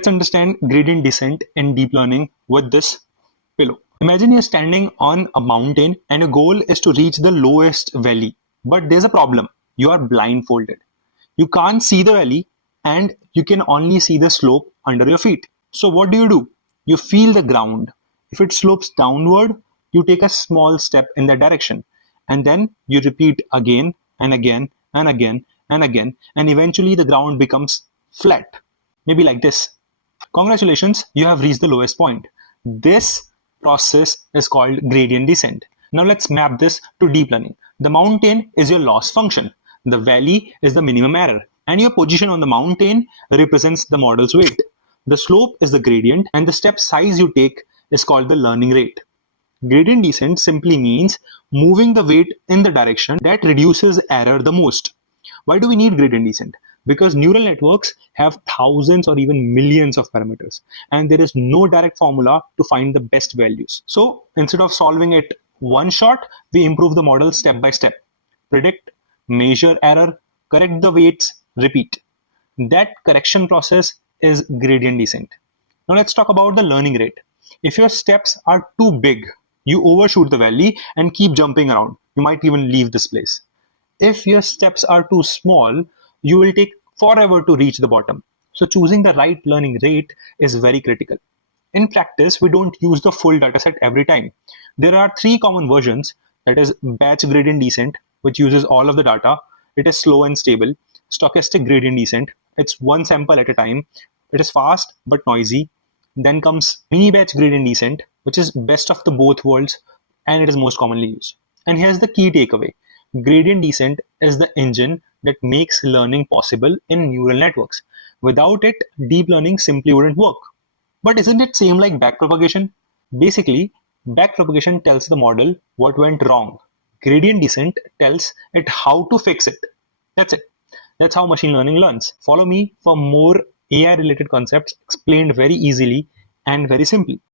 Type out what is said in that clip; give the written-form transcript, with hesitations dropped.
Let's understand gradient descent in deep learning with this pillow. Imagine you're standing on a mountain and your goal is to reach the lowest valley. But there's a problem. You are blindfolded. You can't see the valley and you can only see the slope under your feet. So what do? You feel the ground. If it slopes downward, you take a small step in that direction. And then you repeat again and again and again and again. And eventually the ground becomes flat. Maybe like this. Congratulations, you have reached the lowest point. This process is called gradient descent. Now let's map this to deep learning. The mountain is your loss function. The valley is the minimum error. And your position on the mountain represents the model's weight. The slope is the gradient and the step size you take is called the learning rate. Gradient descent simply means moving the weight in the direction that reduces error the most. Why do we need gradient descent? Because neural networks have thousands or even millions of parameters and there is no direct formula to find the best values. So instead of solving it one shot, we improve the model step by step. Predict, measure error, correct the weights, repeat. That correction process is gradient descent. Now let's talk about the learning rate. If your steps are too big, you overshoot the valley and keep jumping around. You might even leave this place. If your steps are too small, you will take forever to reach the bottom. So choosing the right learning rate is very critical. In practice, we don't use the full dataset every time. There are three common versions, that is batch gradient descent, which uses all of the data. It is slow and stable. Stochastic gradient descent, it's one sample at a time. It is fast but noisy. Then comes mini batch gradient descent, which is best of the both worlds and it is most commonly used. And here's the key takeaway. Gradient descent is the engine that makes learning possible in neural networks. Without it, deep learning simply wouldn't work. But isn't it same like backpropagation? Basically, backpropagation tells the model what went wrong. Gradient descent tells it how to fix it. That's it. That's how machine learning learns. Follow me for more AI related concepts explained very easily and very simply.